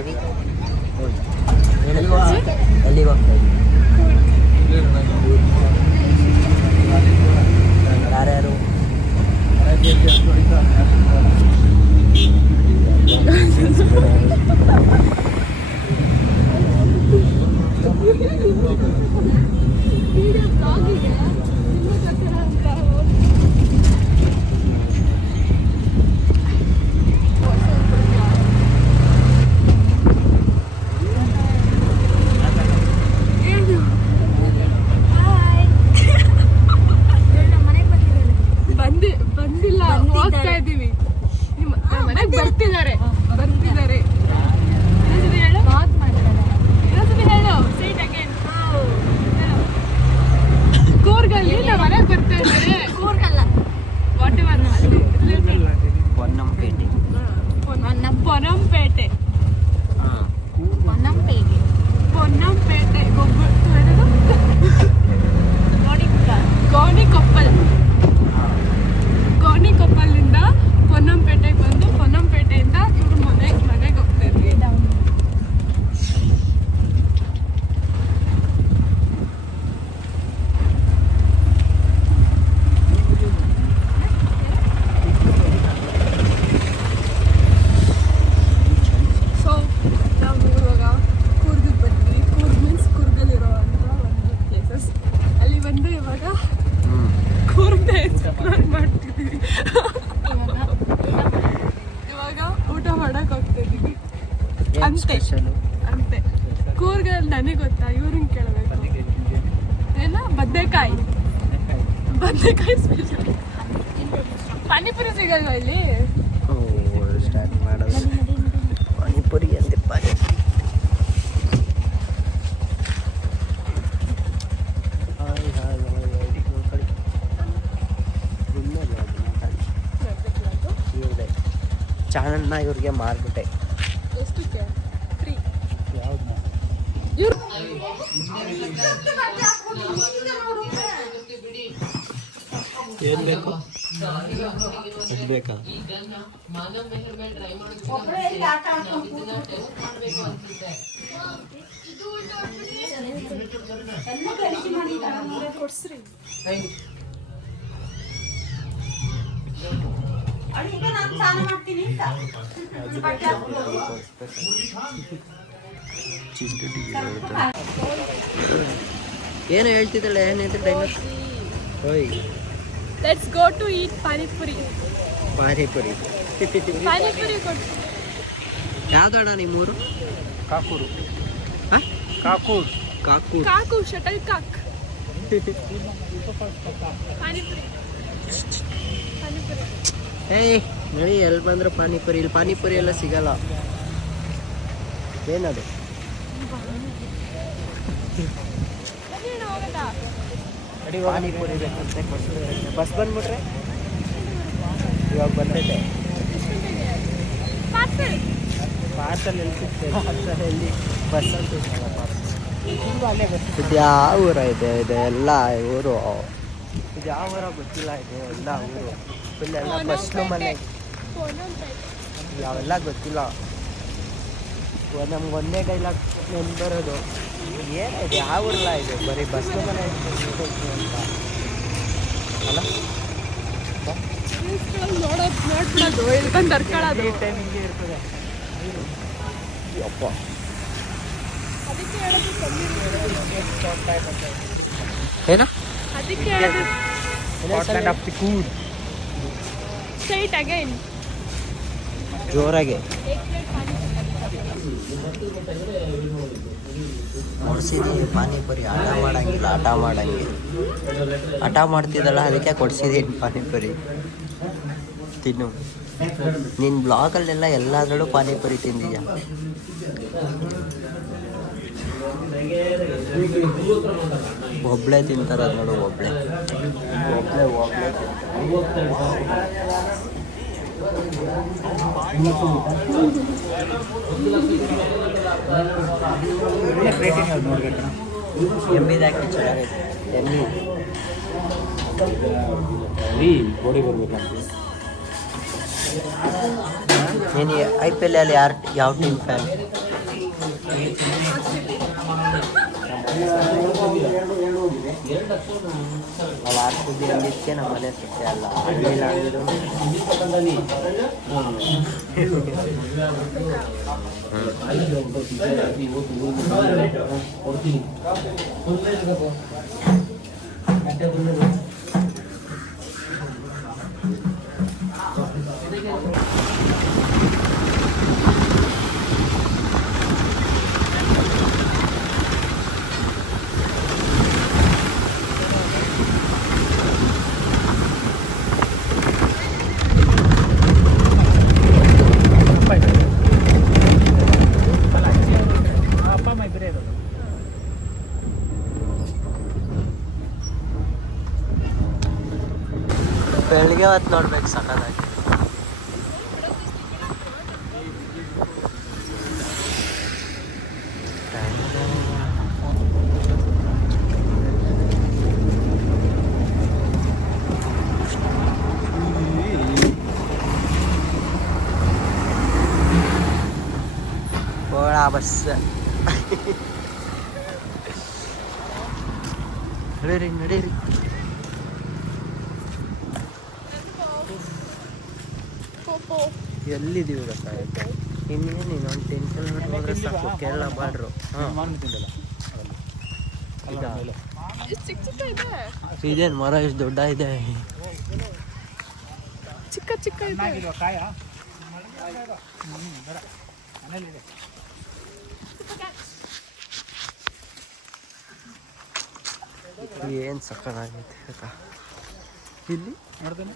ಇದ್ದೀವಿ. ಎಲ್ಲಿಗೆ ಹೋಗ್ತಾ ಇದ್ದೀವಿ? ಯಾರ್ಯಾರು? ಬಂದಿಲ್ಲ, ಹೋಗ್ತಾ ಇದ್ದೀವಿ. ಮನೆಗೆ ಬರ್ತಿದ್ದಾರೆ. ಕೂರ್ಗಲ್ಲಿ ನಮ್ಮ ಮನೆಗೆ ಬರ್ತಾ ಇದ್ದಾರೆ. ಕೂರ್ಗಲ್ಲ, ವಾಟ್ ಎವರ್, ಪೊನ್ನಂಪೇಟೆ. ಗೋಣಿಕೊಪ್ಪಲಿಂದ ಪೊನ್ನಂಪೇಟೆಗೆ ಬಂದು ಪೊನ್ನಂಪೇಟೆಯಿಂದ ಇವ್ರು ಮನೆಗೆ ಹೋಗ್ತಾ ಇದ್ವಿ. ಸೊ ನಾವು ಇವಾಗ ಕೂರ್ಗಿಗೆ ಬಂದ್ವಿ. ಕೂರ್ಗ್ ಮೀನ್ಸ್ ಕೂರ್ಗಲ್ಲಿರೋ ಅಂತ ಒಂದು ಪ್ಲೇಸಸ್. ಅಲ್ಲಿ ಬಂದು ಇವಾಗ ಕೂರ್ಗ್ನ ಎಕ್ಸ್ಪ್ಲೋರ್ ಮಾಡ್ತಿದ್ದೀವಿ. ಇವಾಗ ಊಟ ಮಾಡಕ್ ಹೋಗ್ತಾ ಇದ್ದೀವಿ ಅಂತೆ. ಕೂರ್ಗಲ್ಲಿ ನನಗೆ ಗೊತ್ತಾ, ಇವ್ರನ್ನ ಕೇಳಬೇಕು. ಏನ ಬದನೆಕಾಯಿ ಸ್ಪೆಷಲ್. ಪಾನಿಪುರಿ ಸಿಗಲ್ವಾ ಇಲ್ಲಿ? ಸ್ಟಾರ್ಟ್ ಮಾಡೋದು ಪಾನಿಪುರಿ ಅಂತೆ. ಚಾನಲ್ನ ಇವ್ರಿಗೆ ಮಾರ್ಬಿಟ್ಟೆ. ಎಷ್ಟಕ್ಕೆ? ಫ್ರೀ. ಏನ್ ಬೇಕು? ಬೇಕಾ? ಕೊಡ್ಸ್ರಿ. ಏನು ಹೇಳ್ತಿದ್ದಲ್ಲ? ಏನಾಯ್ತು ಡೈಲಾಗ್? ಹೋಯ್, let's go to eat panipuri. Panipuri ಕೊಡು. ಯಾವ್ದಣ್ಣ ನಿಮ್ಮೂರು? ಕಾಕೂರು. ಕಾಕು ಶಟಲ್ ಕಾಕ್. ಪಾನಿಪುರಿ. ಏಯ್ ನಡಿ, ಎಲ್ಲಿ ಬಂದ್ರು ಪಾನಿಪುರಿ. ಇಲ್ಲಿ ಪಾನಿಪುರಿ ಎಲ್ಲ ಸಿಗಲ್ಲ. ಏನದು? ಪಾನಿಪುರಿ ಬೇಕಂತೆ. ಬಸ್ ಬಂದ್ಬಿಟ್ರೆ ಇವಾಗ ಬಂದೈತೆ. ಪಾರ್ಸಲ್ ಎಲ್ಲಿ ಸಿಗ್ತದೆ? ಪಾರ್ಸಲ್ ಎಲ್ಲಿ? ಬಸ್ ಅಂತ ಇದು ಯಾವ ಊರ ಇದೆ? ಇದೆಲ್ಲ ಊರು. ಇದು ಯಾವ ಊರ ಗೊತ್ತಿಲ್ಲ. ಇದು ಎಲ್ಲ ಊರು ಇಲ್ಲೆಲ್ಲ ಬಸ್ಲು ಮನೆ ಯಾವೆಲ್ಲ ಗೊತ್ತಿಲ್ಲ. ನಮ್ಗೆ ಒಂದೇ ಡೈಲಾಗ್ ನೆನ್ ಬರೋದು, ಏನಿದೆ ಯಾವ ಊರಲ್ಲ ಇದೆ, ಬರೀ ಬಸ್ಲು ಮನೆ ಅಂತ ಅಲ್ಲ. ನೋಡ್ಬಿಡೋದು, ಇಳ್ಕೊಂಡು ತರ್ಕೊಳ್ಳೋದು. ಈ ಟೈಮ್ ಹಿಂಗೆ ಇರ್ತದೆ. ಅಪ್ಪ ಏನ? ಅದಕ್ಕೆ ಹೇಳೋದು Scotland of the food. Say it again. ಜೋರಾಗೆ ಕೊಡ್ಸಿದೀನಿ ಪಾನಿಪುರಿ. ಆಟ ಮಾಡಂಗೆ ಹಠ ಮಾಡ್ತಿದ್ದಲ್ಲ, ಅದಕ್ಕೆ ಕೊಡ್ಸಿದೀನಿ ಪಾನಿಪುರಿ. ತಿನ್ನು. ನಿನ್ನ ಬ್ಲಾಗಲ್ಲೆಲ್ಲ ಎಲ್ಲಾದ್ರಲ್ಲೂ ಪಾನಿಪುರಿ ತಿಂದಿದ್ಯಾ? ಒಬ್ಳೆ ತಿಂತಾರ ನೋಡು, ಒಬ್ಳೆ ಎಮ್ಮಿದಾಕಿ ಚೆನ್ನಾಗೈತೆ. ಎಮ್ಮಿ ಗೋಡಿ ಬರ್ಬೇಕಂತ. ನೀನು IPL ಅಲ್ಲಿ ಯಾವ ಟೀಮ್ ಫ್ಯಾನ್? ನಾವು ಆಡ್ತಿದ್ದೆ ಅಂದಿದ್ದಕ್ಕೆ ನಮ್ಮ ಮನೆ ಸುತ್ತೆ ಅಲ್ಲ ಹಳ್ಳಿಲಿ ಆಗಿರೋ ಅಪ್ಪ ಅಮ್ಮ ಇಬ್ಬರೇ ಇರೋದು. ಬೆಳಿಗ್ಗೆ ಹೊತ್ತು ನೋಡ್ಬೇಕು ಸಕ್ಕದಾಗಿ. ಬಸ್ ನಡೀರಿ ನಡೀರಿ. ಎಲ್ಲಿದ್ದೀವಿ ಗೊತ್ತಾಗುತ್ತೆ ಇನ್ನೇನು ಇನ್ನೊಂದು 10 ಕಿಲೋಮೀಟರ್ ಹೋದ್ರೆ ಸಾಕು ಕೇರಳ ಬಾರ್ಡ್ರು. ಇದೇನು ಮರ ಎಷ್ಟು ದೊಡ್ಡ ಇದೆ. ಚಿಕ್ಕ ಚಿಕ್ಕ ಇದೆ. ಕಾಯ ಏನು ಸಕ್ಕತ್ತಾಗೈತೆ ಆಯ್ತಾ ಇಲ್ಲಿ ನೋಡ್ದೇನೆ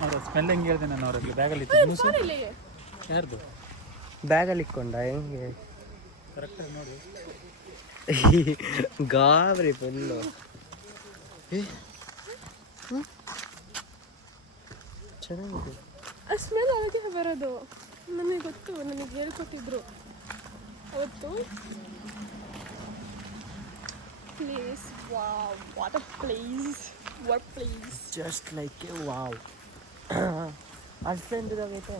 ಅವ್ರ ಸ್ಮೆಲ್ ಹೆಂಗೆ ಹೇಳ್ದೆ ನಾನು ಅವರಲ್ಲಿ ಬ್ಯಾಗಲ್ಲಿ ಯಾರ್ದು ಬ್ಯಾಗಲ್ಲಿ ಇಕ್ಕೊಂಡ ಹೆಂಗೆ ಕರೆಕ್ಟಾಗಿ ನೋಡಿ ಗಾಬರಿ ಫುಲ್ಲು. ಚೆನ್ನಾಗಿದೆ. ಸ್ಮೆಲ್ ಅವಾಗೆ ಬರೋದು ನನಗೆ ಗೊತ್ತು, ನನಗೆ ಹೇಳ್ಕೊಟ್ಟಿದ್ರು ಅವತ್ತು. Place wow, what a place, what place, just like A wow. ಅಷ್ಟೊಂದು ಇದಾಗೈತೆ.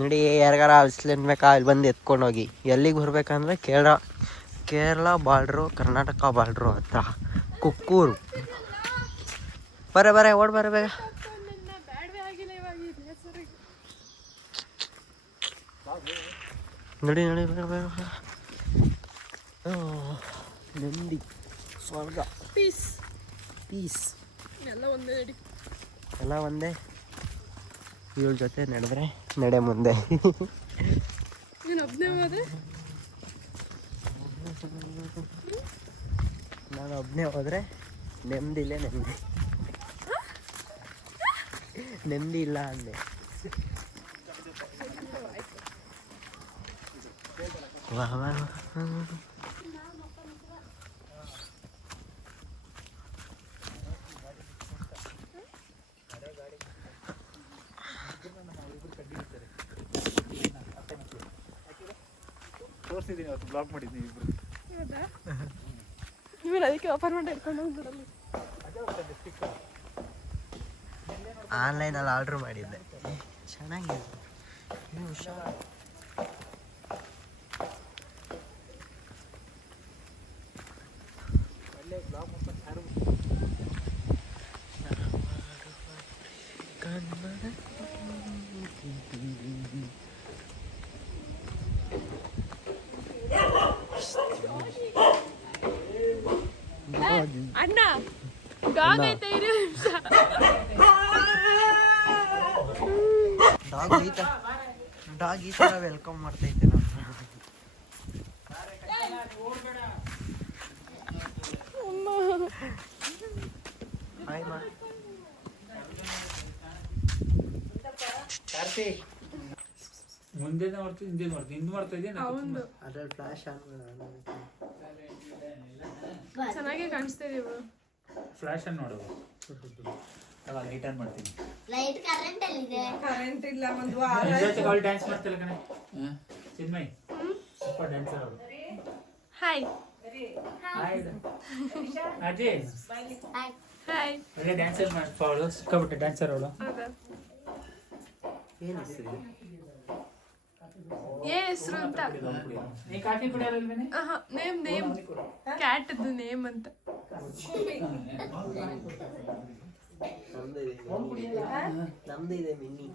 ನೋಡಿ ಯಾರಿಗಾರ ಅಲ್ಸ್ಲೇನ್ ಬೇಕಾ ಇಲ್ಲಿ ಬಂದು ಎತ್ಕೊಂಡೋಗಿ. ಎಲ್ಲಿಗೆ ಬರ್ಬೇಕಂದ್ರೆ ಕೇರಳ ಬಾರ್ಡ್ರು, ಕರ್ನಾಟಕ ಬಾರ್ಡ್ರು ಹತ್ರ ಕುಕ್ಕೂರು. ಬರೇ ಓಡ್ ಬರ ಬೇಗ. ನೋಡಿ ಬೇಗ ಬೇಗ. ನೆಮ್ಮದಿ, ಸ್ವರ್ಗ, ಪೀಸ್ ಪೀಸ್ ಎಲ್ಲ ಒಂದೇ ನಡಿ, ಎಲ್ಲ ಒಂದೇ. ಇವಳ ಜೊತೆ ನಡೆದ್ರೆ ನಡೆ ಮುಂದೆ. ನೀನು ಒಬ್ಬನೇ ಹೋದೆ, ನಾನು ಒಬ್ಬನೇ ಹೋದರೆ ನೆಮ್ಮದಿ ಇಲ್ಲ. ನೆಮ್ಮದಿ ಇಲ್ಲ ಅಂದೆ. ತೋರಿಸಿದ್ದೀನಿ ಅವತ್ತು ಬ್ಲಾಕ್ ಮಾಡಿದ್ದೀನಿ ಇಬ್ಬರು. ಹೌದಾ? ಇವರು ಅದಕ್ಕೆ ಅಪಾರ್ಟ್ಮೆಂಟ್ ಇಟ್ಕೊಂಡು ಹೋಗ್ಬಿಡಲ್ಲ. ಆನ್ಲೈನಲ್ಲಿ ಆರ್ಡ್ರ್ ಮಾಡಿದ್ದೆ, ಚೆನ್ನಾಗಿದೆ. ಅಣ್ಣ ಡಾಗ್ ಐತೆ, ಇರು ನಿಮಿಷ. ಡಾಗ್ ಈ ಥರ ವೆಲ್ಕಮ್ ಮಾಡ್ತೈತೆ ನಾವು. ಹಾಯ್ ಮಾ. ಮುಂದೆ ಮಾಡ್ತೀನಿ, ಹಿಂದೆ ಮಾಡ್ತೀನಿ, ಹಿಂದೆ ಮಾಡ್ತಾ ಇದ್ದೀನಿ. ಹೌದು, ಅದ್ರಲ್ಲಿ ಫ್ಲಾಶ್ ಆನ್ ಮಾಡು. ಚೆನ್ನಾಗೇ ಕಾಣಿಸ್ತಾ ಇದೀವಿ. ಫ್ಲಾಶ್ ಅನ್ನು ನೋಡು. ಲೈಟ್ ಆನ್ ಮಾಡ್ತೀನಿ. ಲೈಟ್ ಕರೆಂಟ್ ಅಲ್ಲಿ ಇದೆ. ಕರೆಂಟ್ ಇಲ್ಲ ಒಂದು ಡ್ಯಾನ್ಸ್ ಮಾಡ್ತಿಲ್ಲ ಕಣೆ ಚಿನ್ಮಯ್, ಸ್ವಲ್ಪ ಡ್ಯಾನ್ಸರ್ ಅವರು. ಹಾಯ್, ಅಜ್ಜಿ ಹಾಯ್ ಒಳ್ಳೆ ಡ್ಯಾನ್ಸರ್ ಮಾಡ್ತಾವಳು, ಸಿಕ್ಕಾಬಿಟ್ಟೆ ಡ್ಯಾನ್ಸರ್ ಅವಳು. ಹೌದಾ ಏನು ಹೆಸರು? ಏ ಹೆಸರು ಅಂತ ನೀ ಕಾಫಿ ಕುಡಿಯೋಲ್ವೇನೆ? ನೇಮ್ ಕ್ಯಾಟ್ ನೇಮ್ ಅಂತ. ನಮ್ದು ಇದೆ ಮಿನ್ನಿ.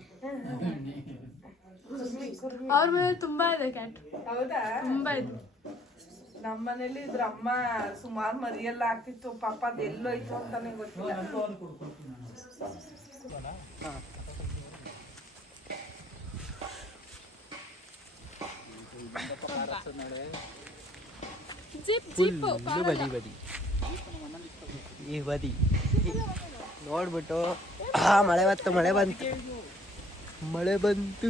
ಅವ್ರ ಮನೇಲಿ ತುಂಬಾ ಇದೆ ಕ್ಯಾಟ್, ಹೌದಾ? ತುಂಬಾ ಇದೆ. ನಮ್ಮ ಮನೇಲಿ ಇದ್ರ ಅಮ್ಮ ಸುಮಾರು ಮರಿಯೆಲ್ಲ ಆಗ್ತಿತ್ತು, ಪಾಪ ಅದೆಲ್ಲೋಯ್ತು ಅಂತಾನೆ ಗೊತ್ತಿಲ್ಲ. ಜಿಪ್ ಬದಿ ಬದಿ ಈ ಬದಿ ನೋಡ್ಬಿಟ್ಟು ಮಳೆ ಬಂತು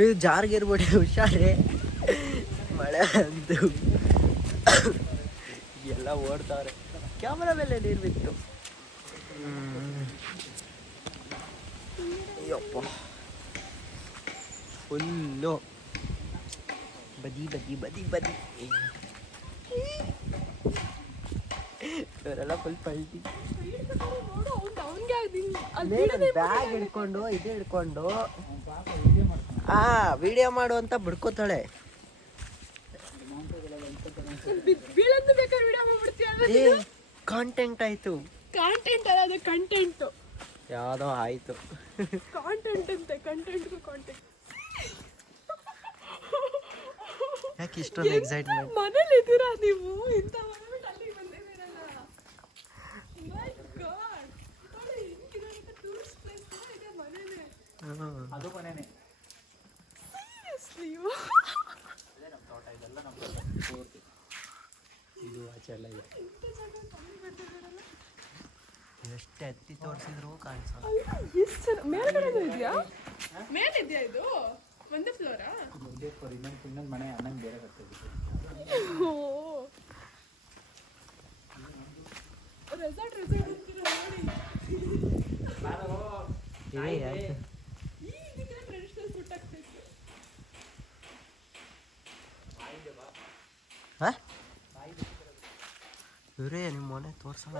ಇದು ಜಾರ್ಗಿರ್ಬಿಡಿ, ಹುಷಾರೇ. ಮಳೆ ಬಂತು, ಎಲ್ಲ ಓಡ್ತಾವ್ರೆ. ಕ್ಯಾಮ್ರಾ ಮೇಲೆ ನೀರು ಬಿತ್ತು. ಅಯ್ಯಪ್ಪ, ಫುಲ್ಲು ಬದಿ ಇವರೆಲ್ಲ ಫುಲ್ ಪಲ್ಟಿ. ಬ್ಯಾಗ್ ಹಿಡ್ಕೊಂಡು ವಿಡಿಯೋ ಮಾಡು ಅಂತ ಬಿಡ್ಕೋತಾಳೆ. ಬೀಳಂದು ಬೇಕಾದ್ರೆ ವಿಡಿಯೋ ಮಾಡ್ಬಿಡ್ತೀಯ. ಕಾಂಟೆಂಟ್ ಆಯ್ತು. ಕಾಂಟೆಂಟ್ ಅಲ್ಲ, ಅದು ಕಂಟೆಂಟ್. ಯಾವ್ದೋ ಆಯ್ತು. ಕಾಂಟೆಂಟ್ ಅಂತೆ, ಕಂಟೆಂಟ್ಗೂ ಕಾಂಟೆಂಟ್. ಯಾಕೆ ಇಷ್ಟೊಂದು ಎಕ್ಸೈಟ್ಮೆಂಟ್? ಮನೇಲಿ ಇದ್ದೀರಾ ನೀವು? ಇಂಥ ಮನೆಬಿಟ್ಟು ಅಲ್ಲಿಗೆ ಬಂದಿದ್ದೀರಲ್ಲ. ಮೈ ಗಾಡ್, ನೋಡಿ ಹಿಂಗಿರೋಂಥ ಟೂರಿಸ್ಟ್ ಪ್ಲೇಸ್ ಕೂಡ ಇದೆ ಮನೇಲಿ. ಅದು ಮನೇನೆ. ಸೀರಿಯಸ್ಲಿ ಇದು ಆಚೆ ಎಲ್ಲ ಇದೆ. ಎಷ್ಟು ಎತ್ತಿ ತೋರಿಸಿದ್ರು ಕಾಣಿಸಲ್ಲ. ಮೇಲ್ಗಡೆ ಇದೆಯಾ? ಮೇಲಿದೆಯಾ ಇದು? ಒಂದೇ ಫ್ಲೋರಾ? ಇನ್ನೊಂದು ಮನೆ ಅಣ್ಣಂಗೆ ಬೇರೆ ಕಟ್ಟಿದ್ದು. ರೆಸಾರ್ಟ್ ಅಂತೀರ ನೋಡಿ. ಇದಕ್ಕೆ ಟ್ರೆಡಿಷನಲ್ ಫುಡ್ ಆಗ್ತೈತೆ. ಇವರೇ ನಿಮ್ಮ ಮನೆ ತೋರ್ಸೋಣ.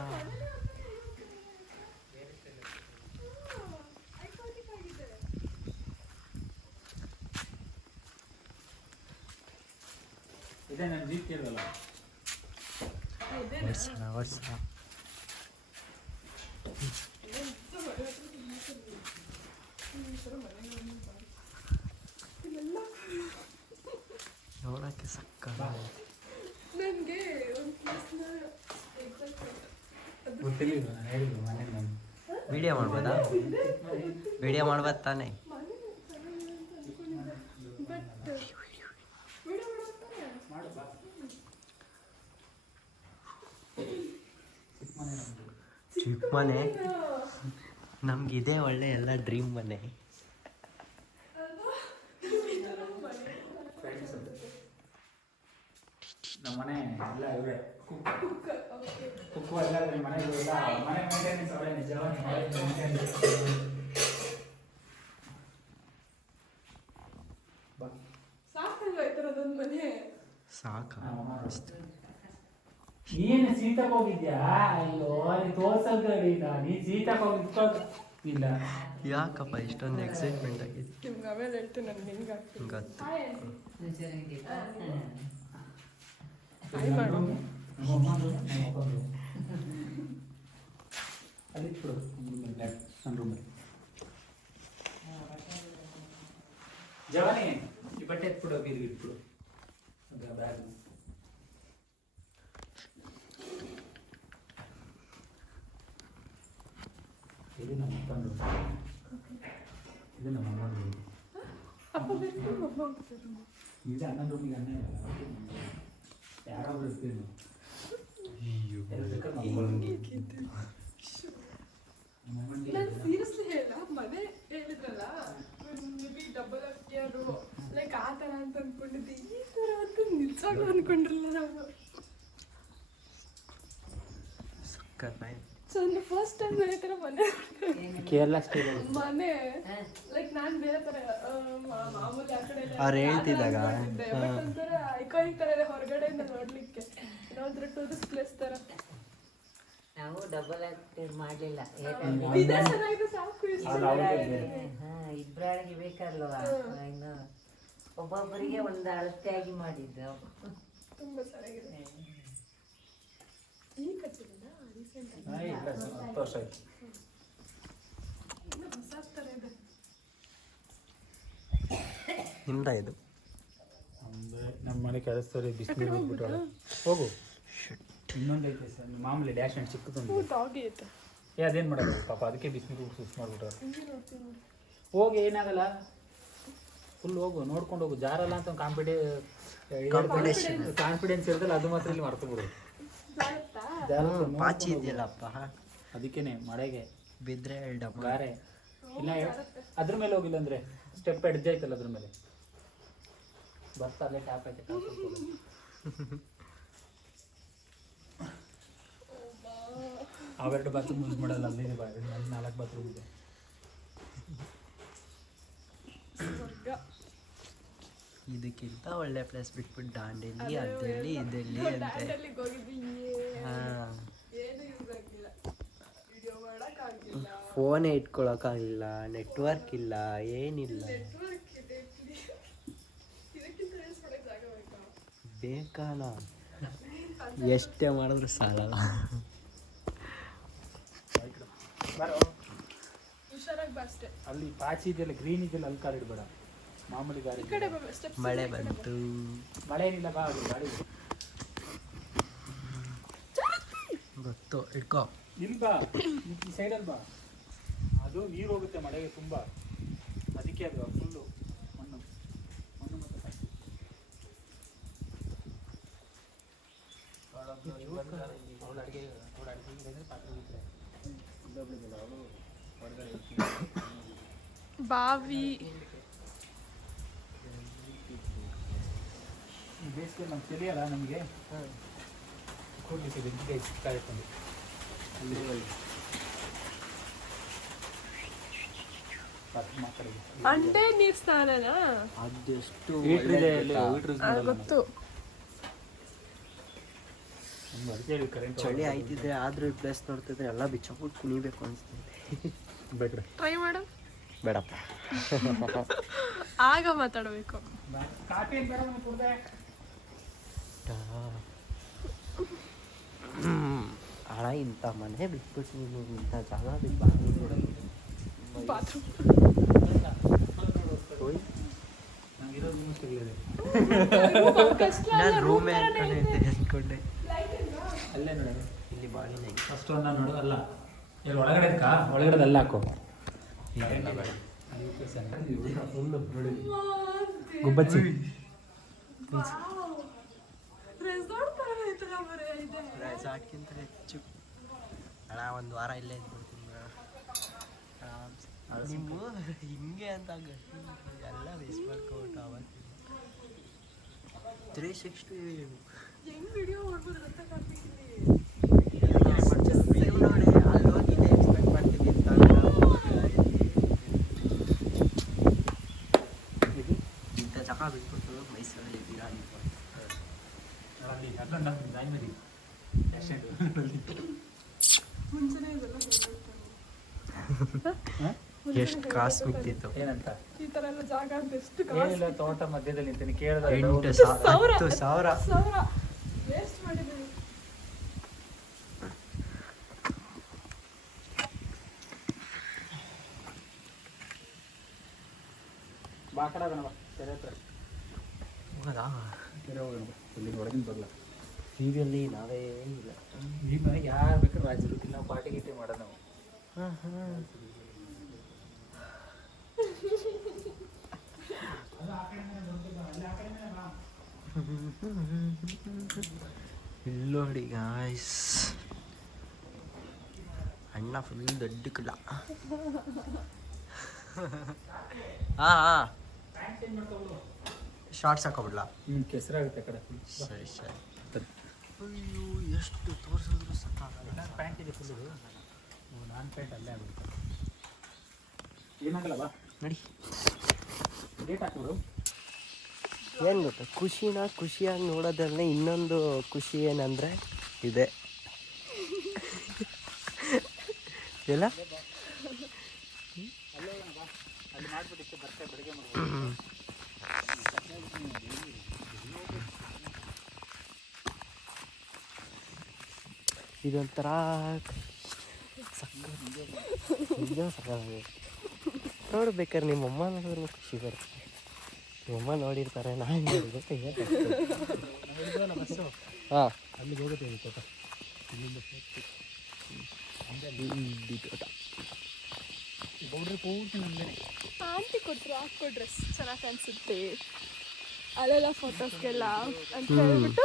ಇದೇ ನಾನು ಜೀಪ್ ಕೇಳಲ್ಲ. ನೋಡಕ್ಕೆ ಸಕ್ಕ. ನನಗೆ ಒಂದು ಪ್ಲೇಸ್ನ ಗೊತ್ತಿಲ್ಲ, ನಾನು ಹೇಳಿದ್ದು ಮನೆ ನಾನು ವಿಡಿಯೋ ಮಾಡ್ಬೋದಾ? ವಿಡಿಯೋ ಮಾಡ್ಬೋದು ತಾನೆ? ಚಿಕ್ಕ ಮನೆ ನಮ್ಗಿದೆ, ಒಳ್ಳೆ ಎಲ್ಲ ಡ್ರೀಮ್ ಮನೆ. ನಮ್ಮ ಮನೆ ಎಲ್ಲ ಇವರೇ ಕುಕ್ಕು ಎಲ್ಲ ಮನೆ ಇಲ್ಲ. ಮನೆ ಮೇಂಟೆನೆನ್ಸ್ ಅವರೇ, ನಿಜವಾಗಿ ಸಾಕಲ್ವಾ ಈ ಥರದೊಂದು ಮನೆ? ಸಾಕ. ನೀನು ಸೀತಕ್ಕೆ ಹೋಗಿದ್ಯಾ? ಅಯ್ಯೋ, ನೀ ತೋರ್ಸಲ್ಗಡಿ. ನೀ ಸೀತಕ್ಕೆ ಹೋಗಿದ್ ಇಲ್ಲ. ಯಾಕಪ್ಪ ಇಷ್ಟೊಂದು ಎಕ್ಸೈಟ್ಮೆಂಟ್ ಆಗಿದೆ? ನಿಮ್ಗೆ ಆಮೇಲೆ ಹೇಳ್ತೀನಿ ನನಗೆ ಹೆಂಗೆ ಆಗ್ತದೆ. ಗೊತ್ತು. ಅಲ್ಲಿಟ್ಬಿಡು ನನ್ನ ರೂಮಲ್ಲಿ. ಜವಾನಿ, ಈ ಬಟ್ಟೆ ಎತ್ಬಿಡು, ಬೀರ್ಗೆ ಇಟ್ಬಿಡು ಬ್ಯಾಗ್. ಇದು ನಮ್ಮ ಅಪ್ಪನ ರೂಮ್, ಇದು ನಮ್ಮ ಅಮ್ಮನ ರೂಮ್. ಇದು ಅಣ್ಣನ ರೂಮಿಗೆ ಅಣ್ಣ ಇಲ್ಲ, ಯಾರಾದ್ರೂ ಇರ್ತೀವಿ. ನಾನು ಸೀರಿಯಸ್ಲಿ ಹೇಳ, ಮನೆ ಹೇಳಿದ್ರಲ್ಲ ಡಬಲ್ ಅಕ್ಕಿಯಾರು ಲೈಕ್ ಆ ಥರ ಅಂತ ಅನ್ಕೊಂಡಿದ್ದೆ. ಈ ಥರ ಅಂತ ನಿಜವಾಗ್ಲೂ ಅನ್ಕೊಂಡಿರಲಿಲ್ಲ ನಾವು. ಸೊ ಫಸ್ಟ್ ಟೈಮ್ ಬೇರೆ ಥರ ಮನೆ ಕೇರಳ ಸ್ಟೈಲ್ ಮನೆ ಲೈಕ್ ನಾನು ಬೇರೆ ಥರ ಮಾಮೂಲಿ ಆ ಕಡೆ ಅವ್ರು ಹೇಳ್ತಿದ್ದಾಗ ಒಂಥರ ಐಕಾನಿಕ್ ಥರ ಇದೆ ಹೊರಗಡೆಯಿಂದ ನೋಡ್ಲಿಕ್ಕೆ ಇನ್ನೊಂಥರ ಟೂರಿಸ್ಟ್ ಪ್ಲೇಸ್ ಥರ ನಾವು ಡಬಲ್ ಆಕ್ಟ್ ಮಾಡಲಿಲ್ಲ ಇದೇ ಚೆನ್ನಾಗಿದೆ ಸಾಕು ಇಬ್ಬರಾಳಿಗೆ ಬೇಕಲ್ವಾ ಇನ್ನು ಒಬ್ಬೊಬ್ಬರಿಗೆ ಒಂದು ಅಳತೆಯಾಗಿ ಮಾಡಿದ್ದು ತುಂಬ ಚೆನ್ನಾಗಿದೆ ಈ ಕಚ್ಚಿದೆನಾ ರೀಸೆಂಟ್ ಹತ್ತು ವರ್ಷ ಆಯ್ತು. ಇನ್ನು ಹೊಸ ಥರ ಇದೆ ನಿಮ್ದ ಇದು ಅಂದ್ರೆ ನಮ್ಮ ಮನೆ ಕೆಲಸದವ್ರಿಗೆ ಬಿಸಿನೀರು ಹೋಗ್ಬಿಟ್ಟು ಹೋಗು ಇನ್ನೊಂದು ಐತೆ ಸರ್ ಮಾಮೂಲಿ ಡ್ಯಾಶ್ ಆ್ಯಂಡ್ ಚಿಕ್ಕದೊಂದು ಡಾಗಿ ಐತೆ ಅದೇನು ಮಾಡೋದು ಪಾಪ ಅದಕ್ಕೆ ಬಿಸಿನೀರು ಸುಸ್ ಮಾಡ್ಬಿಟ್ಟಾರೆ ಹಿಂಗೆ ನೋಡ್ತೀನಿ ನೋಡಿ ಹೋಗಿ ಏನಾಗಲ್ಲ ಫುಲ್ ಹೋಗು ನೋಡ್ಕೊಂಡು ಹೋಗು ಜಾರಲ್ಲ ಅಂತ ಕಾನ್ಫಿಡೆನ್ಸ್ ಇರ್ತಲ್ಲ ಅದು ಮಾತ್ರ ಇಲ್ಲಿ ಮರ್ತು ಬಿಡು ಪಾಚಿ ಇದೆಯಲ್ಲಪ್ಪ ಅದಕ್ಕೇನೆ ಮಳೆಗೆ ಬಿದ್ರೆ ಡಮ್ಮ ಗಾರೆ ಇಲ್ಲ ಅದ್ರ ಮೇಲೆ ಹೋಗಿಲ್ಲ ಅಂದ್ರೆ ಸ್ಟೆಪ್ ಎಡ್ಜ್ ಆಯ್ತಲ್ಲ ಅದ್ರ ಮೇಲೆ ಬರ್ತಾ ಅಲ್ಲೇ ಟ್ಯಾಪ್ ಐತೆ ಅವೆರಡು ಬಾತ್ರೂಮ್ ಯೂಸ್ ಮಾಡಲ್ಲ ಅಲ್ಲಿದೆ ಅಲ್ಲಿ 4 ಬಾತ್ರೂಮ್ ಇದೆ ಸ್ವರ್ಗ ಇದಕ್ಕಿಂತ ಒಳ್ಳೆ ಪ್ಲೇಸ್ ಬಿಟ್ಬಿಟ್ಟು ದಾಂಡೇಲಿ ಅದಲ್ಲಿ ಇದೆಲ್ಲಿ ಅಂತೆ ಡ್ಯಾಡಲ್ಲಿಗೆ ಹೋಗಿದ್ವಿ ಹಾಂ ಏನು ಯೂಸ್ ಆಗಿಲ್ಲ ವಿಡಿಯೋ ಮಾಡೋಕ್ಕಾಗಿಲ್ಲ ಫೋನೇ ಇಟ್ಕೊಳಕ್ಕಾಗಿಲ್ಲ ನೆಟ್ವರ್ಕ್ ಇಲ್ಲ ಏನಿಲ್ಲ ನೆಟ್ವರ್ಕ್ ಇದೆ ಇದಕ್ಕಿಂತ ರೀಲ್ಸ್ ಮಾಡೋಕ್ಕೆ ಜಾಗ ಬೇಕಾ ಬೇಕಲ್ಲ ಎಷ್ಟೇ ಮಾಡಿದ್ರು ಸಾಲಲ್ಲ ಹುಷಾರಾಗಿ ಬಾ ಅಷ್ಟೇ ಅಲ್ಲಿ ಪಾಚಿ ಇದೆಯಲ್ಲ ಗ್ರೀನ್ ಇದೆಯಲ್ಲ ಅಲ್ಲಿ ಕಾರ್ ಇಡಬೇಡ ಮಾಮೂಲಿ ಗಾಡಿ ಈ ಕಡೆ ಸ್ಟೆಪ್ಸ್ ಮಳೆ ಬಂತು ಮಳೆ ಏನಿಲ್ಲ ಬಾ ಅದು ಗಾಡಿ ಗೊತ್ತು ಇಟ್ಕೋ ಇಲ್ಲಿ ಬಾ ಈ ಸೈಡಲ್ಲಿ ಬಾ ಅದು ನೀರು ಹೋಗುತ್ತೆ ಮಳೆಗೆ ತುಂಬ ಅದಕ್ಕೆ ಅದು ಫುಲ್ಲು ಮಣ್ಣು ಮಣ್ಣು ಮತ್ತು ಪಾಚಿ. ಅವಳ ಅಡುಗೆ ಇದ್ರೆ ಪಾತ್ರೆ ಇದ್ರೆ ಅವಳು ಹೊರಗಡೆ ಬಾವಿ ಈ ಬೇಸಿಗೆ ನಮ್ಗೆ ತಿಳಿಯಲ್ಲ ನಮಗೆ ಕೂಡ್ಲಿಕ್ಕೆ ಬೆಂಕಿಗೆ ಕಾಯ್ಕೊಂಡು ಅಲ್ಲಿ ಮಕ್ಕಳಿಗೆ ಅಂಡೆ ನೀರ್ ಸ್ನಾನನಾ ಅದೆಷ್ಟು ಹೀಟ್ರ್ ಇದೆ ಅಲ್ಲಿ ಹೀಟ್ರ್ ಯೂಸ್ ಮಾಡಲ್ಲ ಗೊತ್ತು ನಮ್ಗೆ ಅದಕ್ಕೆ ಹೇಳಿ ಕರೆಂಟ್ ಚಳಿ ಆಯ್ತಿದ್ರೆ ಆದ್ರೂ ಈ ಪ್ಲೇಸ್ ನೋಡ್ತಿದ್ರೆ ಎಲ್ಲ ಬಿಚ್ಚಾಕ್ಬಿಟ್ಟು ಕುಣಿಬೇಕು ಅನಿಸ್ತೈತೆ ಬೇಕ್ರೆ ಟ್ರೈ ಮಾಡು ಬೇಡಪ್ಪ ಆಗ ಮಾತಾಡಬೇಕು ಕಾಫಿ ಏನು ಬೇಡ ಕುಡ್ದೆ ಹಣ ಇಂಥ ಮನೆ ಬಿಟ್ಬಿಟ್ಟು ನೀನು ಇಂಥ ಜಾಗ ಬಿಟ್ಟು ಬಾತ್ರೂಮ್ ನಂಗೆ ಇರೋದು ರೂಮ್ ಸಿಗಲಿದೆ ನಾನು ರೂಮೇ ಅಂದ್ಕೊಂಡೆ ಅಲ್ಲೇ ನೋಡೋದು ಇಲ್ಲಿ ಬಾಡಿ ನೈ ಫಸ್ಟ್ ಒಂದು ನೋಡು ಅಲ್ಲ ಇಲ್ಲಿ ಒಳಗಡೆ ಒಳಗಡೆ ಅಲ್ಲ ಹಾಕು ಗುಬ್ಬಚ್ಚಿ ರೆಸಾರ್ಟ್ ತರ ಐತಲ್ಲ ಬರೇ ಇದೆ ರೆಸಾರ್ಟ್ಗಿಂತ ಹೆಚ್ಚು ಹಣ ಒಂದು ವಾರ ಇಲ್ಲೇ ಇದ್ಬಿಡ್ತೀನಿ ನೀವು ಹಿಂಗೆ ಅಂತ ಎಲ್ಲ ಮಿಸ್ ಮಾಡ್ಕೊಬಿಟ್ಟು ಅವತ್ತು 360 ಹೆಂಗ್ ವಿಡಿಯೋ ಮಾಡ್ಬೋದು ಗೊತ್ತಾಗ್ತಿಲ್ಲ ನೋಡಿ ಅಲ್ಲೋಗಿದೆ ಎಕ್ಸ್ಪೆಕ್ಟ್ ಮಾಡ್ತೀವಿ ಅಂತ ಇಂಥ ಜಾಗ ಬಿಟ್ಬಿಟ್ಟು ಮೈಸೂರಲ್ಲಿ ಇದ್ದೀರಾ ಅಲ್ಲಿ ಅದೊಂದು ಜಾಯಿನ್ ಮಾಡಿ ಮುಂಚೆನೇ ಇದೆಲ್ಲ ಎಷ್ಟು ಕಾಸು ಬಿಟ್ಟಿತ್ತು ಏನಂತ ಈ ತರ ಎಲ್ಲ ಜಾಗ ಅಂತ ಎಷ್ಟು ಏನಿಲ್ಲ ತೋಟ ಮಧ್ಯದಲ್ಲಿ ನಿಂತೀನಿ ಕೇಳಿದ 10,000 ಸಾವಿರ ವೇಸ್ಟ್ ಮಾಡಿದ್ದೀವಿ ಬಾ ಕಡೆ ಹೋಗೋಣ ಬಾ ಕೆರೆ ಹತ್ರ ಹೋಗೋದಾ ಕೆರೆ ಹೋಗೋಣ ಬಾ ಇಲ್ಲಿ ಹೊರಗಿನ ಬರಲ್ಲ ಟಿವಿಯಲ್ಲಿ ನಾವೇ ಇಲ್ಲ ಈ ಮನೆಗೆ ಯಾರು ಬೇಕಾದ್ರೂ ರಾಜರು ನಾವು ಪಾರ್ಟಿ ಗೀಟಿ ಮಾಡೋದು ನಾವು ಇಲ್ಲಿ ನೋಡಿ ಗಾಯ್ಸ್ ಅಣ್ಣ ಫುಲ್ ದೊಡ್ಡ ಕುಲ ಶಾರ್ಟ್ಸ್ ಹಾಕೋಬಿಡ್ಲಾ ಕೆಸರಾಗುತ್ತೆ ಕಡೆ ಸರಿ ಸರಿ ಅಯ್ಯೋ ಎಷ್ಟು ತೋರಿಸಿದ್ರು ಸಾಕಾಗಲ್ಲ ಪ್ಯಾಂಟ್ ಇದೆ ಫುಲ್ ನಾನು ಪ್ಯಾಂಟ್ ಅಲ್ಲೇ ಆಗುತ್ತೆ ಏನಾಗಲ್ಲ ಬಾ ನೋಡಿ ಡೇಟ್ ಹಾಕೋರು ಏನು ಗೊತ್ತಾ ಖುಷಿಯಾಗಿ ನೋಡೋದ್ರಲ್ಲೇ ಇನ್ನೊಂದು ಖುಷಿ ಏನಂದರೆ ಇದೆ ಇಲ್ಲ ಅಲ್ಲಿ ಮಾಡಿಬಿಟ್ಟಿತ್ತು ಬರ್ತೆ ಬೆಳಗ್ಗೆ ಮಾಡ್ಬೋದು ಇದೊಂಥರ ಸಕ್ಕತ್ತಾಗಿದೆ ನೋಡ್ಬೇಕಾದ್ರೆ ನಿಮ್ಮಮ್ಮ ನೋಡಿದ್ರೆ ಖುಷಿ ಬರುತ್ತೆ. ನಿಮ್ಮಮ್ಮ ನೋಡಿರ್ತಾರೆ, ನಾನು ನೋಡಿದ್ರೆ ಹಾಂ ಅಲ್ಲಿಗೆ ಹೋಗುತ್ತೆ ಈ ತೋಟ ಇಲ್ಲಿಂದ ತೋಟ ಬೌಡ್ರಿ ಪೂರ್ತಿ ನಮ್ಮದೇ. ಆಂಟಿ ಕೊಟ್ಟರು ಹಾಕೋ ಡ್ರೆಸ್ ಚೆನ್ನಾಗಿ ಕಾಣಿಸುತ್ತೆ ಅಲ್ಲೆಲ್ಲ ಫೋಟೋಸ್ಗೆಲ್ಲ ಅಂತ ಹೇಳ್ಬಿಟ್ಟು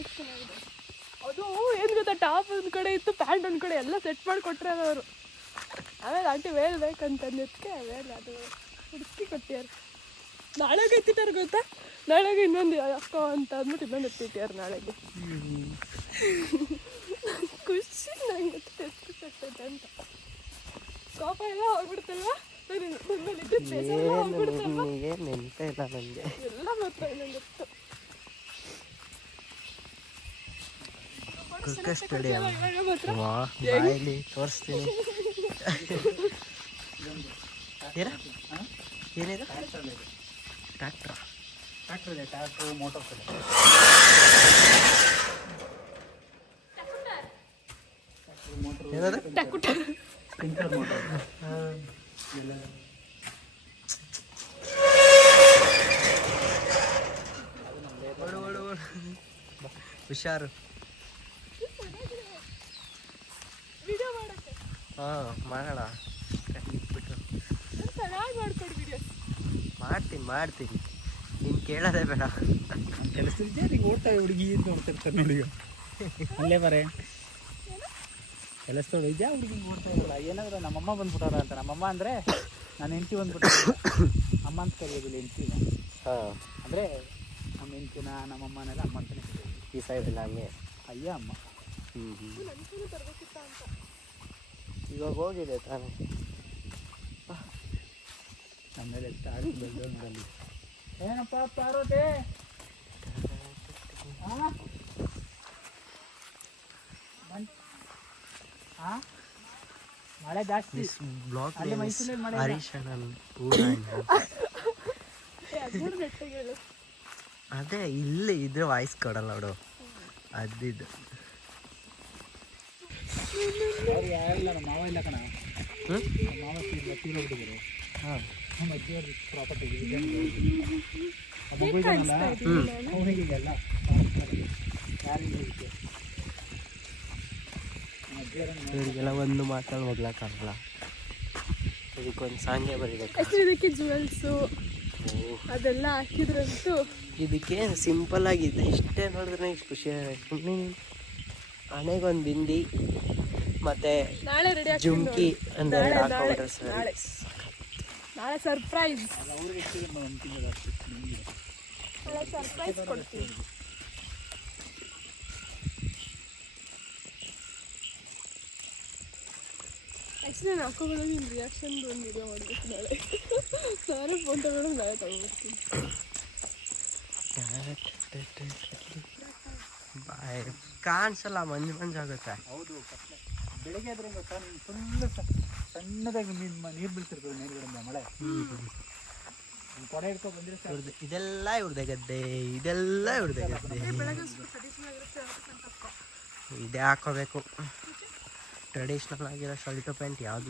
ಎಷ್ಟ್ ಚೆನ್ನಾಗಿದೆ. ಅದು ಏನು ಗೊತ್ತಾ, ಟಾಪ್ ಒಂದು ಕಡೆ ಇತ್ತು, ಪ್ಯಾಂಟ್ ಒಂದು ಕಡೆ ಎಲ್ಲ ಸೆಟ್ ಮಾಡಿ ಕೊಟ್ಟರೆ ಅವರು. ಆಮೇಲೆ ಆಂಟಿ ವೇಲ್ ಬೇಕಂತಂದಿದ್ದಕ್ಕೆ ವೇಲ್ ಅದು ಹುಡುಕಿ ಕೊಟ್ಟಿಯಾರ. ನಾಳೆಗೆ ಎತ್ತಿಟ್ಟಾರ ಗೊತ್ತಾ, ನಾಳೆಗೆ ಇನ್ನೊಂದು ಅಕ್ಕ ಅಂತ ಅಂದ್ಬಿಟ್ಟು ಇನ್ನೊಂದು ಎತ್ತಿಟ್ಟಾರ ನಾಳೆಗೆ. ಖುಷಿ ನಂಗೆ ಎಷ್ಟು ಖುಷಿ ಆಗ್ತೈತೆ ಅಂತ. ಕೋಪ ಎಲ್ಲ ಹೋಗ್ಬಿಡ್ತಲ್ವಾ, ಏನು ನೆನಪೇ ಇಲ್ಲ ನನಗೆ. ಎಲ್ಲ ಮಾತ್ರ ನಂಗೆ ಗೊತ್ತು. ಕ್ರಿಕೆಟ್ ಸ್ಟೇಡಿಯಂ ಇವಾಗ ಮಾತ್ರ ಬಾಯಲ್ಲಿ ತೋರಿಸ್ತೀನಿ. ಏನಿದೆ ಟ್ರ್ಯಾಕ್ಟ್ರಾ? ಟ್ರ್ಯಾಕ್ಟರ್ ಇದೆ, ಟ್ರ್ಯಾಕ್ಟ್ರು ಮೋಟರ್ಸ್ ಇದೆ. ಏನದು? ಸ್ಪ್ರಿಂಕ್ಲರ್ ಮೋಟರ್ ಹುಷಾರು. ವಿಡಿಯೋ ಮಾಡಕ್ಕೆ ಹಾಂ ಮಾಡೋಣ. ಇಟ್ಬಿಟ್ಟು ಚೆನ್ನಾಗಿ ಮಾಡ್ಕೊಡು ವಿಡಿಯೋ. ಮಾಡ್ತೀನಿ ನೀನು ಕೇಳೋದೇ ಬೇಡ. ನಾನು ಕೆಲಸದಿದ್ದೆ ಈಗ ಓಡ್ತಾ ಹುಡುಗಿ ಅಂತ ನೋಡ್ತಿರ್ತಾರೆ ನೋಡಿ. ಅಲ್ಲೇ ಬರೇ ಕೆಲಸದವ್ರು ಇದೆಯಾ ಹುಡುಗಿ ಓಡ್ತಾ ಇರಲ್ಲ. ಏನಾದ್ರೆ ನಮ್ಮಮ್ಮ ಬಂದ್ಬಿಟ್ಟಾರ ಅಂತ. ನಮ್ಮಮ್ಮ ಅಂದರೆ ನಾನು ಹೆಂಡತಿ ಬಂದ್ಬಿಟ್ಟ. ಅಮ್ಮ ಅಂತ ಕರೆಯೋದಿಲ್ಲ ಹೆಂಡ್ತಿನ. ಹಾಂ ಅಂದರೆ ನಮ್ಮ ಹೆಂಡ್ತಿನ ನಮ್ಮಮ್ಮನೆಲ್ಲ ಅಮ್ಮ ಅಂತಲೇ ಕರೆಯೋದು. ಈ ಸೈಡಲ್ಲ ಹಂಗೆ ಅಯ್ಯ ಅಮ್ಮ. ನನಗೂ ತರಬೇಕಿತ್ತ ಅಂತ. ಇವಾಗ ಹೋಗಿದೆ ತಾನೇ. ನಮ್ಮೇಲೆ ಎಷ್ಟು ಆಡಿ ಬೆಳೆದಲ್ಲಿ ಏನಪ್ಪ ಪಾರ್ವತಿ ಮಳೆ ಜಾಸ್ತಿ ಬ್ಲಾಗ್ ಅಲ್ಲಿ ಮೈಸೂರಲ್ಲಿ ಮಳೆ ಹರೀಶ್ ನೆಟ್ಟಿಗೆ ಹೇಳು. ಅದೇ ಇಲ್ಲಿ ಇದ್ರೆ ವಾಯ್ಸ್ ಕೊಡಲ್ಲ ನೋಡು. ಅದಿದ್ದು ಅವ್ರು ಯಾರಿಲ್ಲ, ನಮ್ಮ ಮಾವ ಇಲ್ಲ ಕಣ. ನಮ್ಮ ಮಾವ ತೀರೋಗ್ಬಿಟ್ಟಿದ್ರು. ಹಾಂ ನಮ್ಮ ಅಜ್ಜಿಯವ್ರ ಪ್ರಾಪರ್ಟಿ ಆ ಮಗು ಇದೆಯಲ್ಲ ಅವನಿಗೆ ಎಲ್ಲ ಯಾರಿಗೆ ಇದಕ್ಕೆ ನಮ್ಮ ಅಜ್ಜಿಯವ್ರನ್ನ ಇವರಿಗೆಲ್ಲ ಒಂದು ಮಾತಲ್ಲಿ ಹೋಗ್ಲಕ್ಕಾಗಲ್ಲ. ಇದಕ್ಕೊಂದು ಸಾಂಗೇ ಬರೀಬೇಕು. ಆ್ಯಕ್ಚುಲಿ ಇದಕ್ಕೆ ಜುವೆಲ್ಸು ಅದೆಲ್ಲ ಹಾಕಿದ್ರಂತೂ ಇದಕ್ಕೆ ಸಿಂಪಲ್ ಆಗಿದೆ. ಇಷ್ಟೇ ನೋಡಿದ್ರೆ ಇಷ್ಟು ಖುಷಿ. ಸುಮ್ಮನೆ ಹಣೆಗೊಂದು ಬಿಂದಿ ಮತ್ತೆ ನಾಳೆ ರೆಡಿ ಜುಮ್ಕಿ ಅಂದರೆ ಹಾಕೊಂಡ್ರೆ ನಾಳೆ ನಾಳೆ ಸರ್ಪ್ರೈಸ್. ಅವ್ರಿಗೆ ಒಂದು ತಿಂಗಳು ಆಗ್ತದೆ. ನಾಳೆ ಸರ್ಪ್ರೈಸ್ ಕೊಡ್ತೀವಿ. ಆ್ಯಕ್ಚುಲಿ ನಾನು ಹಾಕೋಗಳು ನಿಮ್ಮ ರಿಯಾಕ್ಷನ್ ಒಂದು ವಿಡಿಯೋ ಮಾಡಬೇಕು ನಾಳೆ. ನಾನೇ ಫೋಟೋಗಳು ನಾಳೆ ತಗೊಂಡ್ಬಿಡ್ತೀನಿ. ಬಾಯ್ ಕಾಣಿಸಲ್ಲ, ಮಂಜಾಗುತ್ತೆ. ಹೌದು ಕತ್ಲೆ. ಬೆಳಿಗ್ಗೆ ಆದ್ರೆ ಗೊತ್ತಾ ನೀನು ಫುಲ್ಲು ಸಣ್ಣದಾಗಿ ನೀರು ಬೀಳ್ತಿರ್ತದೆ ಮೇಲ್ಗಡೆಯಿಂದ ಮಳೆ. ಕೊಡೆ ಹಿಡ್ಕೊಂಡು ಬಂದಿರೋ ಇವ್ರದ್ದು ಇದೆಲ್ಲ ಇವ್ರದೇ ಗದ್ದೆ, ಇದೆಲ್ಲ ಇವ್ರದೇ ಗದ್ದೆ. ಇದೇ ಹಾಕೋಬೇಕು ಟ್ರೆಡಿಷ್ನಲ್ ಆಗಿರೋ ಶರ್ಟು ಪ್ಯಾಂಟ್ ಯಾವುದು